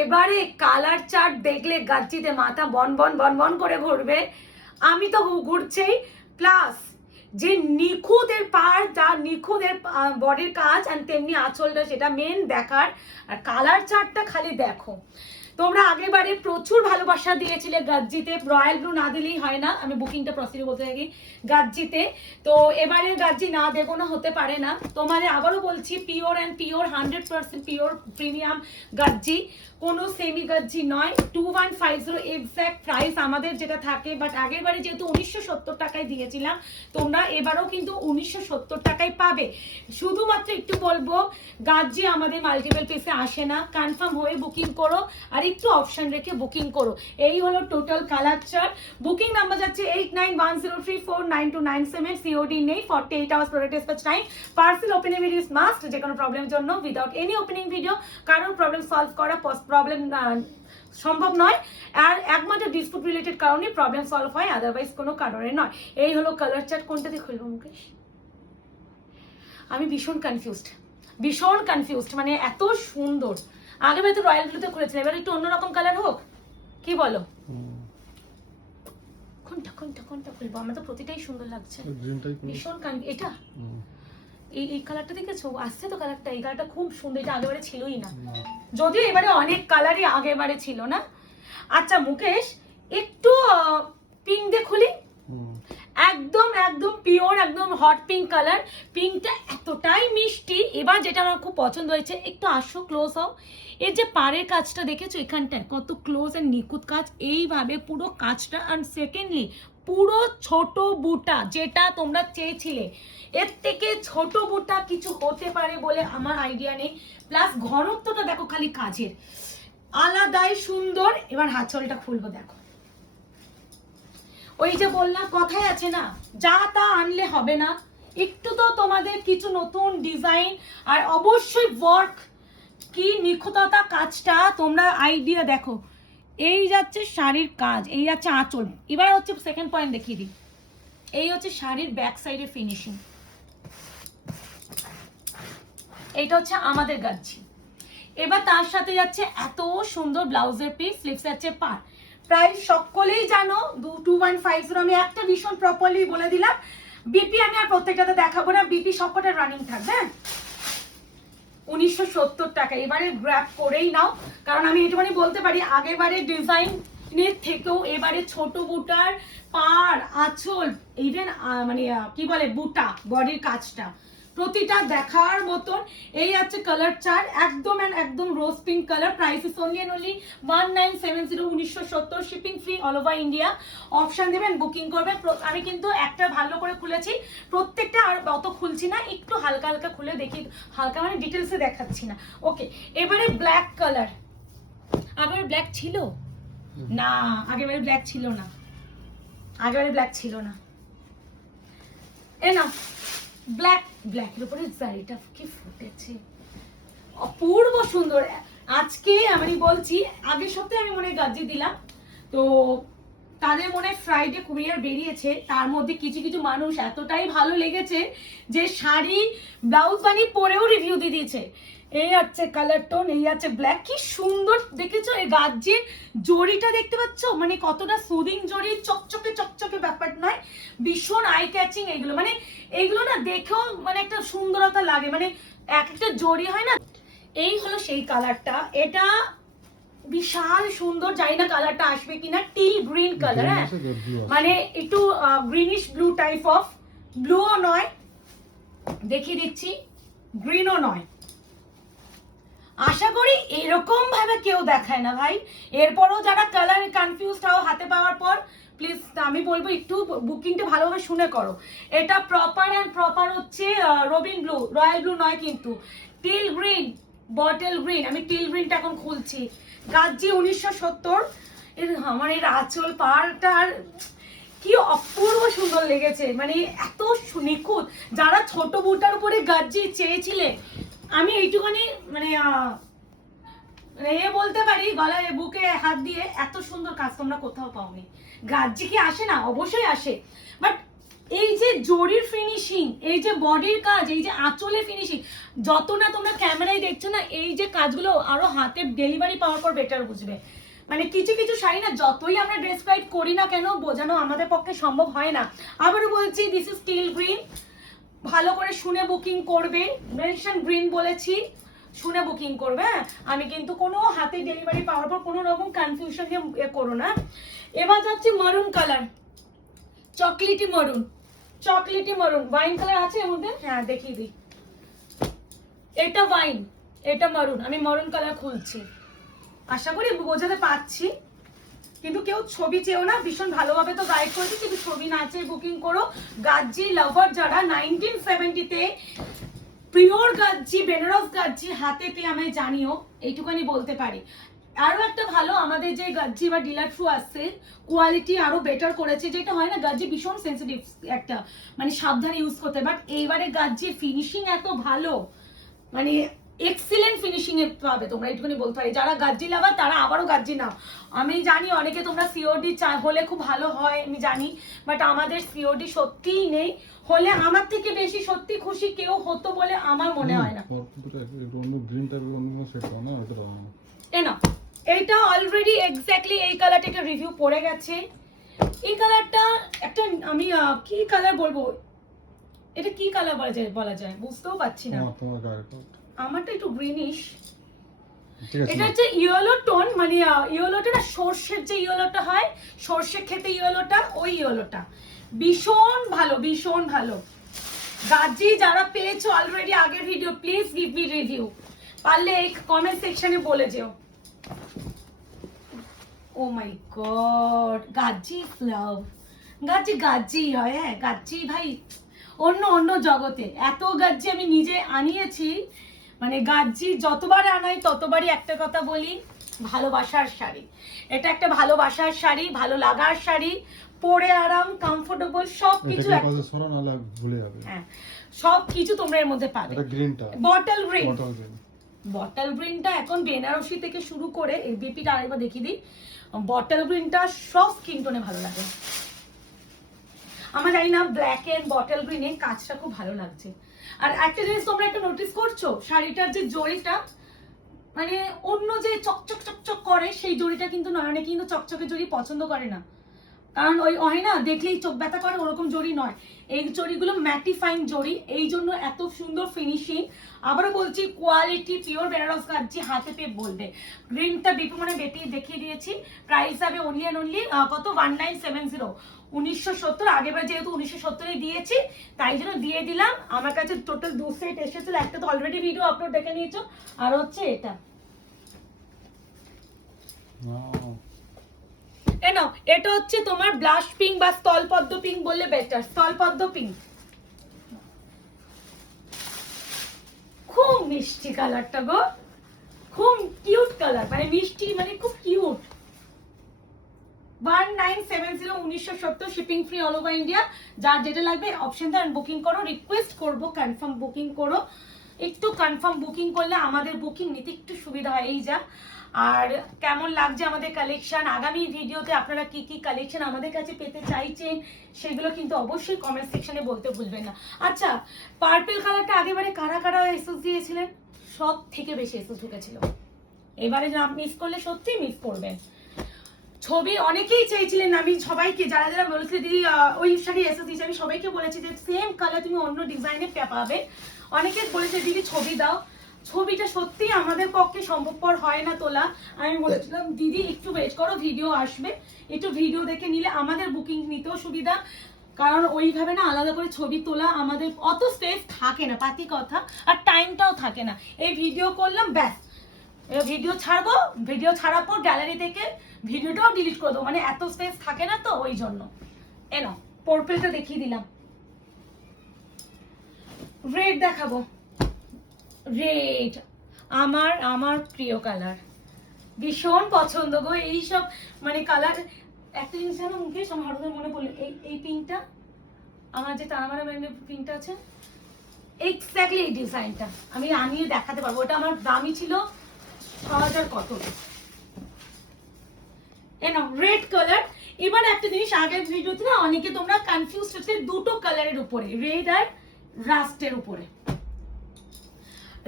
এবারে colour chart দেখলে গাচ্ছিতে মাথা বন বন বন বন করে ঘুরবে। আমি তো ঘুরছেই, প্লাস যে নিখুঁতের পার, যা নিখুঁতের বডির কাজ, আর তেমনি আঁচলটা, সেটা মেন দেখার। আর কালার চার্টটা খালি দেখো। তোমরা আগেরবারে প্রচুর ভালোবাসা দিয়েছিলে গাজ্জিতে, রয়্যাল ব্লু না দিলেই হয় না, আমি বুকিংটা প্রসিডিউর বলতে থাকি গাজ্জিতে। তো এবারে গাজ্জি না দেবো না, হতে পারে না। তোমাদের আবারও বলছি, pure and pure 100% pure premium গাজ্জি, কোনো সেমি গাজ্জি নয়। 2150 এক্স্যাক্ট প্রাইস আমাদের যেটা থাকে, বাট আগের বারে যেহেতু 1970 টাকায় দিয়েছিলাম, তোমরা এবারও কিন্তু 1970 টাকায় পাবে। শুধুমাত্র একটু বলবো, গাজ্জি আমাদের মাল্টিপল পিসে আসে না, কনফার্ম হয়ে বুকিং করো, আর একটু অপশন রেখে বুকিং করো। এই হলো total colour chart. Booking number যাচ্ছে 8910349297। সিওডি নেই, 48 hours product dispatch time. Parcel opening video must, যে কোনো প্রবলেমের জন্য উইদাউট এনি ওপেনিং ভিডিও কারোর প্রবলেম সলভ করা প্রবলেম সম্ভব নয়। আর একমাত্র ডিসপুট রিলেটেড কারণে প্রবলেম সলভ হয়, আদারওয়াইজ কোনো কারণে নয়। এই হলো কালার চার্ট। কোনটা দিয়ে খুলবো মুকেশ? আমি ভীষণ কনফিউজড, মানে এত সুন্দর। আগে হয়তো রয়্যাল ব্লুতে খুলেছিলাম, এবার একটু অন্যরকম কালার হোক, কি বলো? কোনটা কোনটা কোনটা খুলবো? আমার তো প্রতিটাই সুন্দর লাগছে। ভীষণ এটা এই কালারটা দেখেছো? আসছে তো কালারটা, এই কালারটা খুব সুন্দর। এটা আগেবারে ছিলই না, যদিও এবারে অনেক কালারই আগেবারে ছিল না। আচ্ছা মুকেশ, একটু পিঙ্ক দিয়ে খুলি। একদম একদম পিওর, একদম হট পিঙ্ক কালার। পিঙ্কটা এতটাই মিষ্টি। এবার যেটা আমার খুব পছন্দ হয়েছে, একটু আসো, ক্লোজ হও। এর যে পাড়ের কাজটা দেখেছো এখানটায়, কত ক্লোজ এন্ড নিখুঁত কাজ, এইভাবে পুরো কাজটা। আর সেকেন্ডলি পুরো ছোট বুটা, যেটা তোমরা চেয়েছিলে, এর থেকে ছোট বুটা কিছু হতে পারে বলে আমার আইডিয়া নেই। প্লাস ঘনত্বটা দেখো খালি কাজের, আলাদাই সুন্দর। এবার হাতছলটা খুলবো, দেখো। ওই যে বললাম, কথাই আছে না, যা তা আনলে হবে না, একটু তো তোমাদের কিছু নতুন ডিজাইন, আর অবশ্যই ওয়ার্ক, কি নিখুঁততা কাজটা, তোমরা আইডিয়া দেখো। এই যাচ্ছে শাড়ির কাজ, এই যাচ্ছে আঁচল। এবার হচ্ছে সেকেন্ড পয়েন্ট দেখিয়ে দিই, এই হচ্ছে শাড়ির ব্যাক সাইডের ফিনিশিং। এইটা হচ্ছে আমাদের গাচ্ছি। এবার তার সাথে যাচ্ছে এত সুন্দর ব্লাউজের পিস, স্লিভস যাচ্ছে পার। প্রাইস সকলেই জানো 2150। আমি একটা ভীষণ প্রপারলি বলে দিলাম, বিপি আমি আর প্রত্যেকটাতে দেখাবো না, বিপি সবকটা রানিং থাকবে। 1970 টাকা। এবারে গ্র্যাব করেই নাও, কারণ আমি এটুখানি বলতে পারি, আগেরবারে ডিজাইনের থেকেও এবারে ছোট বুটার পার, আঁচল, ইভেন মানে কি বলে বুটা, বডির কাজটা প্রতিটা দেখার মতন। এই আছে কালার চার্ট, একদম একদম rose pink colour. Price is only and only 1970, 1970। Shipping free all over India. Option দেবেন, বুকিং করবেন। আমি কিন্তু একটা ভালো করে খুলেছি, প্রত্যেকটা আর অত খুলছি না, একটু হালকা হালকা খুলে দেখি, হালকা মানে ডিটেলসে দেখাচ্ছি না। ওকে, এবারে ব্ল্যাক কালার। আগের ব্ল্যাক ছিল না, আগেবারে ব্ল্যাক ছিল না, আগেবারে ব্ল্যাক ছিল না। এ না, ব্ল্যাক, ব্ল্যাকের উপরে জারিটা কি ফুটেছে, অপূর্ব সুন্দর। আজকে আমি বলছি, আগের সপ্তাহে আমি মনে গাজ্জি দিলাম, তো তাদের মনে ফ্রাইডে কুরিয়ার বেরিয়েছে, তার মধ্যে কিছু কিছু মানুষ এতটাই ভালো লেগেছে যে শাড়ি ব্লাউজ বানিয়ে পরেও রিভিউ দিয়ে দিয়েছে। এই হচ্ছে কালার টোন, এই আছে ব্ল্যাক। কি সুন্দর দেখেছো এই গাজ্জির জড়িটা, দেখতে পাচ্ছ মানে কতটা সুদিং জড়ি, চকচকে চকচকে ব্যাপার নয়, ভীষণ আই ক্যাচিং এগুলো। মানে এইগুলো না দেখেও মানে একটা সুন্দরতা লাগে, মানে এক একটা জড়ি হয় না। এই হলো সেই কালারটা, এটা বিশাল সুন্দর। জানি না কালারটা আসবে কিনা, টিল গ্রিন কালার। হ্যাঁ, মানে একটু গ্রিনিশ ব্লু টাইপ অফ, ব্লুও নয়, দেখিয়ে দিচ্ছি, গ্রিনও নয়। আশা করি এরকম ভাবে কেউ দেখায় না ভাই। এরপরও যারা কালার কনফিউজ হও হাতে পাওয়ার পর, প্লিজ আমি বলবো একটু বুকিংটা ভালোভাবে শুনে করো। এটা প্রপার অ্যান্ড প্রপার হচ্ছে রবিন ব্লু, রয়্যাল ব্লু নয় কিন্তু, টিল গ্রিন, বটল গ্রিন। আমি টিল গ্রিনটা এখন খুলছি। গাজ্জি 1970। আমার এর আঁচল পাড়টার কি অপূর্ব সুন্দর লেগেছে, মানে এত নিখুঁত। যারা ছোট বুটার উপরে গাজ্জি চেয়েছিলে, আমি এইটুখানি মানে বলতে পারি, গলায় বুকে হাত দিয়ে, এত সুন্দর কাজ তোমরা কোথাও পাওনি। গাজ্জি কি আসে না? অবশ্যই আসে, বাট এই যে জরির ফিনিশিং, এই যে বডির কাজ, এই যে আঁচলের ফিনিশিং, যত না তোমরা ক্যামেরায় দেখছো না, এই যে কাজগুলো আরো হাতে ডেলিভারি পাওয়ার পর বেটার বুঝবে। মানে কিছু কিছু শাড়ি না যতই আমরা ডেসক্রাইব করি না কেন, বোঝানো আমাদের পক্ষে সম্ভব হয় না। আবারও বলছি, দিস ইজ স্টিল গ্রিন, ভালো করে শুনে বুকিং করবে। মেনশন গ্রিন বলেছি, শুনে বুকিং করবে। হ্যাঁ, আমি কিন্তু কোনো হাতে ডেলিভারি পাওয়ার পর কোনো রকম কনফিউশন নিয়ে করো না। এবার যাচ্ছি মারুন কালার, চকলেটি মারুন, চকলেটি মারুন। ওয়াইন কালার আছে এর মধ্যে, হ্যাঁ দেখিয়ে দিই। এটা ওয়াইন, এটা মারুন। আমি মারুন কালার খুলছি, আশা করি বোঝাতে পারছি। কিন্তু কেউ ছবি চেয়েও না, ভীষণ ভালোভাবে তো গাইড করেছি, কিন্তু ছবি না চেয়ে বুকিং করো। গাজ্জি লাভার যারা 1970-তে পিওর গাজ্জি, বেনারস গাজ্জি হাতে পেয়ে আমায় জানিও, এইটুখানি বলতে পারি। আরো একটা ভালো আমাদের যে গাজ্জি বা ডিলার থ্রু আসছে, কোয়ালিটি আরো বেটার করেছে। যেটা হয় না, গাজ্জি ভীষণ সেন্সিটিভ একটা, মানে সাবধানে ইউজ করতে। বাট এইবারে গাজ্জির ফিনিশিং এত ভালো, মানে এক্সিলেন্ট ফিনিশিং এ পাবে তোমরা, এইটুকুনি বলতে পারি। যারা গাজ্জি লাভার তারা আবারও গাজ্জি নাও। আমি জানি অনেকে তোমরা সিওডি হলে খুব ভালো হয়, আমি জানি, বাট আমাদের সিওডি সত্যিই নেই। হলে আমার থেকে বেশি সত্যি খুশি কেউ হতো বলে আমার মনে হয় না। না, এইটা অলরেডি এক্স্যাক্টলি এই কালারটা রিভিউ পড়ে গেছে। এই কালারটা একটা, আমি কি কালার বলবো, এটা কি কালার বলা যায় বুঝতেও পারছি না। আমারটা একটু গ্রিনিশ, এটা হচ্ছে ইয়েলো টোন, মানে ইয়েলোটা না, সর্ষের যে ইয়েলোটা হয়, সর্ষে খেতে ইয়েলোটা, ওই ইয়েলোটা। ভীষণ ভালো, ভীষণ ভালো। গাজ্জি যারা পেয়েছো অলরেডি আগের video, please give me review, পারলে এই কমেন্ট সেকশনে বলে যেও। ও মাই গড, গাজ্জি লাভ, গাজ্জি গাজ্জি হয়। হ্যাঁ, গাজ্জি ভাই অন্য অন্য জগতে। এত গাজ্জি আমি নিজে আনিয়েছি, মানে গাজ্জি যতবার আনাই ততবারই একটা কথা বলি, ভালোবাসার শাড়ি। এটা একটা ভালোবাসার শাড়ি, ভালো লাগার শাড়ি, পরে আরাম, কমফোর্টেবল, সবকিছু। হ্যাঁ, সবকিছু তোমরা এর মধ্যে পাবে। বটল গ্রিন, বটল গ্রিনটা এখন বেনারসি থেকে শুরু করে এবিপিটা আরেকবার দেখিয়ে দিই। বটল গ্রিনটা সব স্কিন টোনে ভালো লাগে। আমার জানি না, ব্ল্যাক এন্ড বটল গ্রিনে কাজটা খুব ভালো লাগছে। আর একটা জিনিস তোমরা একটা নোটিস করছো, শাড়িটার যে জড়িটা, মানে অন্য যে চকচক চকচক করে সেই জড়িটা কিন্তু নয়। অনেকে কিন্তু চকচকে জড়ি পছন্দ করে না, কারণ ওই হয় না, দেখলেই চোখ ব্যথা করে, ওরকম জড়ি নয়। এই জড়িগুলো ম্যাটিফাইং জড়ি, এই জন্য এত সুন্দর ফিনিশিং। আবারও বলছি, কোয়ালিটি পিওর বেনারস গাজ্জি, হাতে পেয়ে বলবে। গ্রিনটা বিপু মানে বেটি দেখিয়ে দিয়েছি। প্রাইস হবে অনলি অ্যান্ড অনলি কত, 1970, 1970। আগেবার যেহেতু 1970 দিয়েছি, তাই জন্য দিয়ে দিলাম। আমার কাছে টোটাল 2 সেট এসেছিল, একটা তো অলরেডি ভিডিও আপলোড দেখে নিয়েছো, আর হচ্ছে এটা। এটা হচ্ছে তোমার ব্লাশ পিঙ্ক বা স্থলপদ্ম পিঙ্ক বললে বেটার, স্থলপদ্ম পিঙ্ক। খুব মিষ্টি কালারটা গো, খুব কিউট কালার, মানে মিষ্টি, মানে খুব cute. 1970, 1970, shipping free all over India. যার যেটা লাগবে অপশন দেন, বুকিং করো। রিকোয়েস্ট করবো কনফার্ম বুকিং করো, একটু কনফার্ম বুকিং করলে আমাদের বুকিং নিতে একটু সুবিধা হয়। এই যা। আর কেমন লাগছে আমাদের কালেকশন, আগামী ভিডিওতে আপনারা কি কি কালেকশন আমাদের কাছে পেতে চাইছেন, সেগুলো কিন্তু অবশ্যই কমেন্ট সেকশনে বলতে ভুলবেন না। আচ্ছা, পার্পল কালারটা আগেবারে কারা কারা এসএস দিয়েছিলেন? সব থেকে বেশি এসএস ঢুকেছিল। এবারে না মিস করলে সত্যি মিস করবেন। ছবি অনেকেই চেয়েছিলেন, আমি সবাইকে যারা যারা বলেছিল দিদি ওই শাড়ি এসে দিয়েছে, আমি সবাইকে বলেছি যে সেম কালার তুমি অন্য ডিজাইনে পাবে। অনেকে বলেছে দিদি ছবি দাও, ছবিটা সত্যি আমাদের পক্ষে সম্ভবপর হয় না তোলা। আমি বলেছিলাম দিদি একটু ওয়েট করো, ভিডিও আসবে, একটু ভিডিও দেখে নিলে আমাদের বুকিং নিতেও সুবিধা। কারণ ওইভাবে না আলাদা করে ছবি তোলা আমাদের অত স্পেস থাকে না, পাতি কথা, আর টাইমটাও থাকে না। এই ভিডিও করলাম ব্যাস, ভিডিও ছাড়বো, ভিডিও ছাড়ার পর গ্যালারি থেকে ভিডিওটাও ডিলিট করে দেবো, মানে এত স্পেস থাকে না তো, ওই জন্য। এনো পার্পলটা দেখিয়ে দিলাম। রেড দেখাবো, রেড আমার আমার প্রিয় কালার, ভীষণ পছন্দ গো এইসব মানে কালার। একটা জিনিস যেন মুখে সব হঠাৎ মনে পড়লো, এই পিঙ্কটা, আমার যে তারামারা ব্র্যান্ডের পিঙ্কটা আছে, এক্স্যাক্টলি এই ডিজাইনটা আমি আনিয়ে দেখাতে পারবো। ওটা আমার দামই ছিল 6000 কত। রেড কালার, এবার একটা জিনিস, আগের ভিডিওতে না অনেকে তোমরা কনফিউজ হচ্ছে দুটো কালারের উপরে, রেড আর রাস্টের উপরে।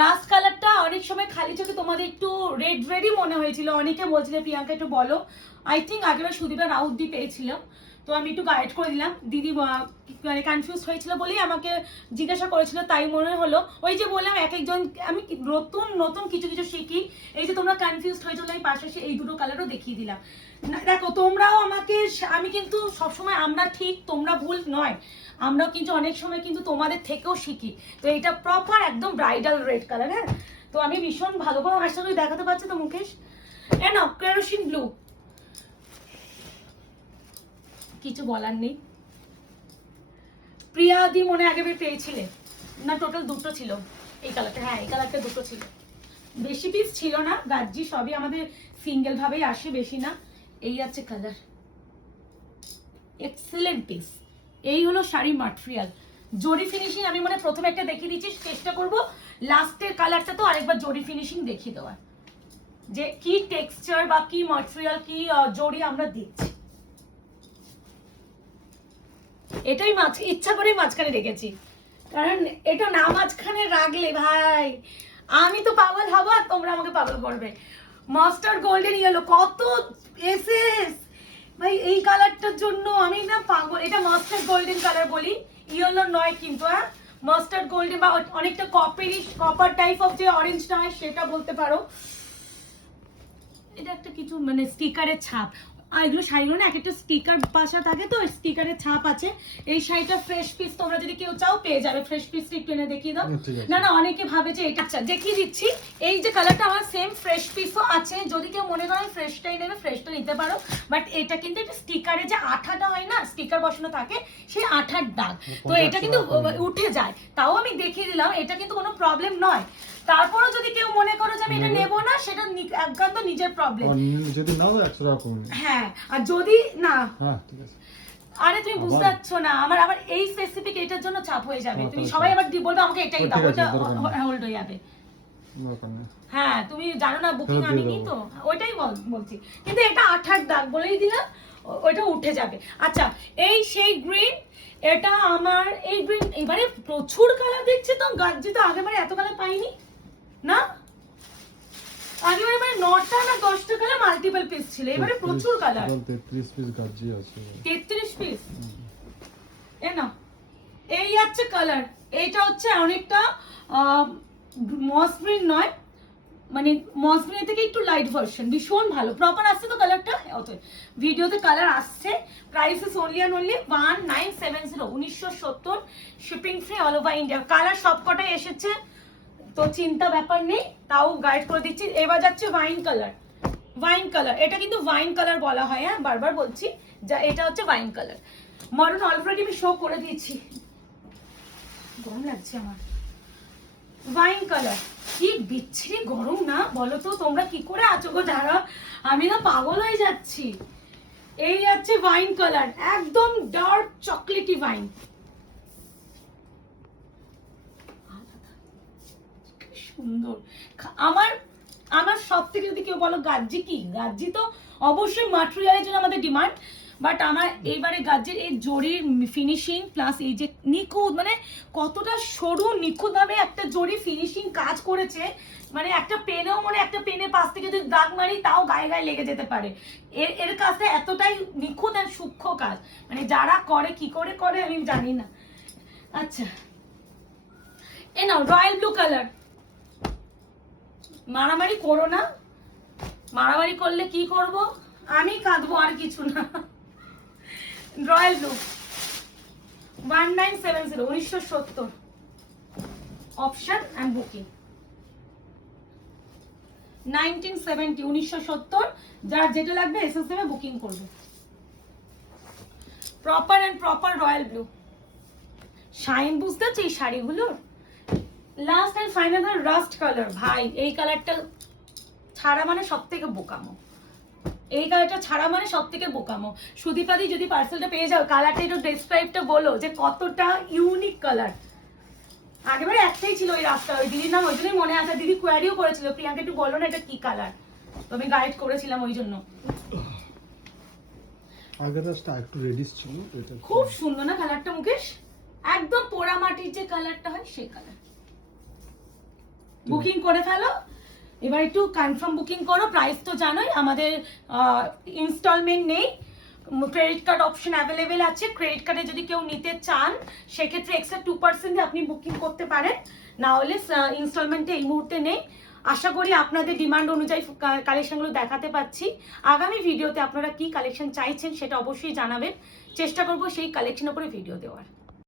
রাস্ট কালারটা অনেক সময় খালি চোখে তোমাদের একটু রেড রেডই মনে হয়েছিল, অনেকে বলছিল প্রিয়াঙ্কা একটু বলো। আই থিঙ্ক আগেরবার সুদীপা রাউত দিয়ে পেয়েছিলাম, তো আমি একটু গাইড করে দিলাম। দিদি মানে কনফিউজ হয়েছিল বলেই আমাকে জিজ্ঞাসা করেছিল, তাই মনে হলো। ওই যে বললাম এক একজন, আমি নতুন নতুন কিছু কিছু শিখি। এই যে তোমরা কনফিউজ হয়েছিল, এই পাশাপাশি এই দুটো কালারও দেখিয়ে দিলাম। দেখো তোমরাও আমাকে, আমি কিন্তু সবসময় আমরা ঠিক তোমরা ভুল নয়, আমরাও কিন্তু অনেক সময় কিন্তু তোমাদের থেকেও শিখি। তো এটা প্রপার একদম ব্রাইডাল রেড কালার। হ্যাঁ, তো আমি ভীষণ ভালো করে আশা করি দেখাতে পারছি তো মুকেশ। না কেরোসিন ব্লু, কিছু বলার নেই। প্রিয়াদি মনে আগে পেয়েছিলে না? টোটাল দুটো ছিল এই কালারটা। হ্যাঁ, এই কালারটা দুটো ছিল, বেশি পিস ছিল না। গাজ্জি সবই আমাদের সিঙ্গেল ভাবেই আসে, বেশি না। এই আছে কালার, এক্সেলেন্ট পিস। এই হলো শাড়ি ম্যাটেরিয়াল, জরি ফিনিশিং। আমি মানে প্রথমে একটা দেখিয়ে দিচ্ছি, চেষ্টা করব লাস্টের কালারটা তো আরেকবার জরি ফিনিশিং দেখিয়ে দেওয়ার, যে কি টেক্সচার বা কি ম্যাটেরিয়াল, কি জরি আমরা দিচ্ছি। এটাই ইচ্ছা করেই মাঝখানে রেখেছি, কারণ এটা না মাঝখানে রাখলে ভাই আমি তো পাগল হব আর তোমরা আমাকে পাগল করবে। মাস্টার্ড গোল্ডেন ইয়েলো, কত এসএস ভাই এই কালারটার জন্য আমি না পাগল। এটা মাস্টার্ড গোল্ডেন কালার বলি, ইয়েলো নয় কিন্তু। হ্যাঁ, মাস্টার্ড গোল্ডেন বা অনেকটা কপার টাইপ অফ যে অরেঞ্জটা হয় সেটা বলতে পারো। এটা একটা কিছু মানে স্টিকারের ছাপ, আর এগুলো শাড়িগুলো না এক একটা স্টিকার পাশা থাকে, তো স্টিকারের ছাপ আছে। এই শাড়িটা ফ্রেশ পিস, তোমরা যদি কেউ চাও পেয়ে যাবে। ফ্রেশ পিসটা একটু এনে দেখিয়ে দাও। না না, অনেকে ভাবে যে এটা। আচ্ছা দেখিয়ে দিচ্ছি, এই যে কালারটা আমার সেম ফ্রেশ পিসও আছে। যদি কেউ মনে করেন ফ্রেশটাই নেবে, ফ্রেশটা নিতে পারো। বাট এটা কিন্তু একটা স্টিকারে যে আঠাটা হয় না, স্টিকার বসানো থাকে, সেই আঠার দাগ, তো এটা কিন্তু উঠে যায়। তাও আমি দেখিয়ে দিলাম, এটা কিন্তু কোনো প্রবলেম নয়। তারপরও যদি কেউ মনে করো যে আমি এটা নেবো না, সেটা একান্ত নিজের প্রবলেম। যদি নাও 100 টাকা কম। হ্যাঁ, আর যদি না, হ্যাঁ ঠিক আছে। আরে তুমি বুঝতে পারছো না, আমার আবার এই স্পেসিফিক এটার জন্য চাপ হয়ে যাবে। তুমি সবাই আবার বলবে আমাকে এটাই দাও, ওটা হোল্ড হয়ে যাবে। হ্যাঁ, তুমি জানো না বুকিং আমি নি তো, ওইটাই বলছি। কিন্তু এটা আঠার দাগ বলেই দিলাম, ওইটা উঠে যাবে। আচ্ছা, এই সেই গ্রিন, এটা আমার এই গ্রিন। এবারে প্রচুর কালার দেখছি তো, গাজ্জি তো আগেবারে এত কালার পাইনি না। আগেবারে মানে 9টা না 10টা কালার মাল্টিপল পিস ছিল, এবারে প্রচুর কালার। 33 পিস গাজ্জি আছে। 33 পিস। এ না, এই আছে কালার। এইটা হচ্ছে অনেকটা মসগ্রিন নয়, মানে মসগ্রিন থেকে একটু লাইট ভার্সন, ভীষণ ভালো। প্রপার আসছে তো কালারটা, অতএব ভিডিওতে কালার আসছে। Price is only and only 1970, 1970, shipping free all over India. Colour সবকটাই এসেছে, তো চিন্তা ব্যাপার নেই, তাও গাইড করে দিচ্ছি। এবার যাচ্ছে ওয়াইন কালার। ওয়াইন কালার, এটা কিন্তু ওয়াইন কালার বলা হয়। হ্যাঁ, বারবার বলছি, যা এটা হচ্ছে ওয়াইন কালার। মারুন অলরেডি আমি শো করে দিয়েছি, গরম লাগছে আমার। ওয়াইন কালার, কি বিচ্ছিরি গরম না বলো তো, তোমরা কি করে আছো গো যারা, আমি না পাগল হয়ে যাচ্ছি। এই আছে ওয়াইন কালার, একদম ডার্ক চকলেটি ওয়াইন। সুন্দর। আমার সব থেকে যদি কেউ বলো গাজ্জি কি, গাজ্জি তো অবশ্যই ম্যাটেরিয়ালের জন্য আমাদের ডিমান্ড। বাট আমার এইবারে গাজ্জির এই জরির ফিনিশিং প্লাস এই যে নিখুঁত, মানে কতটা সরু নিখুঁত ভাবে একটা জরি ফিনিশিং কাজ করেছে, মানে একটা পেনেও মনে একটা পেনে পাশ থেকে যদি দাগ মারি তাও গায়ে গায়ে লেগে যেতে পারে। এর কাছে এতটাই নিখুঁত আর সূক্ষ্ম কাজ, মানে যারা করে কি করে করে আমি জানি না। আচ্ছা, এ নাও রয়্যাল ব্লু কালার। মারামারি করো না, মারামারি করলে কি করব, আমি কাঁদবো আর কিছু না। Royal blue 1970, 1970, option and booking. 1970, 1970, যার যেটা লাগবে এসএসএম এ বুকিং করবে। Proper and proper royal blue shine, বুঝতে পারছো এই শাড়িগুলোর। Last and final rust colour. ভাই এই কালারটা ছাড়া মানে সব থেকে বোকামো, এই কালারটা ছাড়া মানে সব থেকে বোকামো। সুদীপাদি যদি পার্সেলটা পেয়ে যাও, কালারটা একটু ডেসক্রাইবটা বলো যে কতটা ইউনিক কালার। আগেবারে একটাই ছিল ওই রাস্তা, ওই দিদির নাম ওই জন্যই মনে আছে। দিদি কোয়ারিও করেছিল প্রিয়াঙ্কা একটু বলো না এটা কি কালার, তো আমি গাইড করেছিলাম ওই জন্য। আগের রাস্তা একটু রেডিশ ছিল এটা খুব সুন্দর না কালারটা মুকেশ, একদম পোড়া মাটির যে কালারটা হয় সেই কালার। বুকিং করে ফেলো, এবার একটু কনফার্ম বুকিং করো। প্রাইস তো জানোই, আমাদের ইনস্টলমেন্ট নেই, ক্রেডিট কার্ড অপশন অ্যাভেলেবেল আছে। ক্রেডিট কার্ডে যদি কেউ নিতে চান সেক্ষেত্রে এক্সট্রা 2% দিয়ে আপনি বুকিং করতে পারেন, না হলে ইনস্টলমেন্টে এই মুহূর্তে নেই। আশা করি আপনাদের ডিমান্ড অনুযায়ী কালেকশনগুলো দেখাতে পাচ্ছি। আগামী ভিডিওতে আপনারা কি কালেকশন চাইছেন সেটা অবশ্যই জানাবেন, চেষ্টা করবো সেই কালেকশন উপরে ভিডিও দেওয়ার।